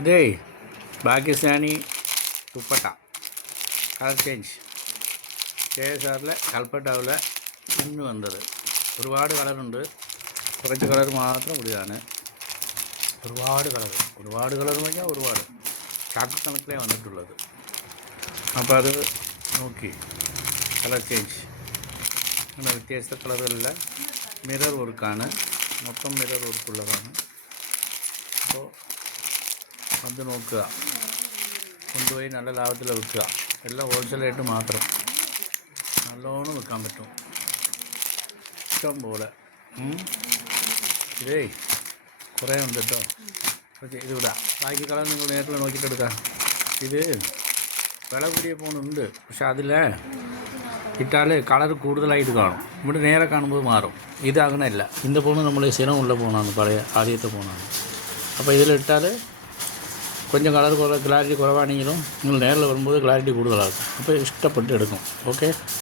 ഇതേ Pakistani dupatta colour change KSRലെ കൽപ്പറ്റാവിൽ ഇന്ന് വന്നത്. ഒരുപാട് കളറുണ്ട്, കുറച്ച് കളർ മാത്രം ഇടുകയാണ്. ഒരുപാട് കളർ എന്ന് പറഞ്ഞാൽ ഒരുപാട് ചാക്ക് കണക്കിലേ വന്നിട്ടുള്ളത്. അപ്പോൾ അത് നോക്കി കളർ ചേഞ്ച് അങ്ങനെ വ്യത്യസ്ത കളറുകളിൽ മിറർ വർക്കാണ്, മൊത്തം മിറർ വർക്കുള്ളതാണ്. അപ്പോൾ അത് നോക്കുക, കൊണ്ടുപോയി നല്ല ലാഭത്തിൽ വിൽക്കുക. എല്ലാം ഹോൾസെയിലായിട്ട് മാത്രം നല്ലോണം വിൽക്കാൻ പറ്റും, ഇഷ്ടം പോലെ. ഇതേ കുറേ ഉണ്ട് കേട്ടോ. ഇത് വിടാം, ബാക്കി കളർ നിങ്ങൾ നേരിൽ നോക്കിയിട്ടെടുക്കാം. ഇത് വില കൂടിയ ഫോണുണ്ട്, പക്ഷെ അതിൽ ഇട്ടാൽ കളർ കൂടുതലായിട്ട് കാണും. ഇവിടെ നേരെ കാണുമ്പോൾ മാറും. ഇത് അങ്ങനെയല്ല. ഇതിൻ്റെ ഫോണ് നമ്മൾ സ്ഥിരമുള്ള ഫോണാണ്, പഴയ ആദ്യത്തെ ഫോണാണ്. അപ്പോൾ ഇതിലിട്ടാൽ கொஞ்சம் കളർ ക്ലാരിറ്റി കുറവാണെങ്കിലും നിങ്ങൾ നേരിൽ വരുമ്പോൾ ക്ലാരിറ്റി കൂടുതലാകും. അപ്പോൾ ഇഷ്ടപ്പെട്ട് എടുക്കും. ഓക്കെ.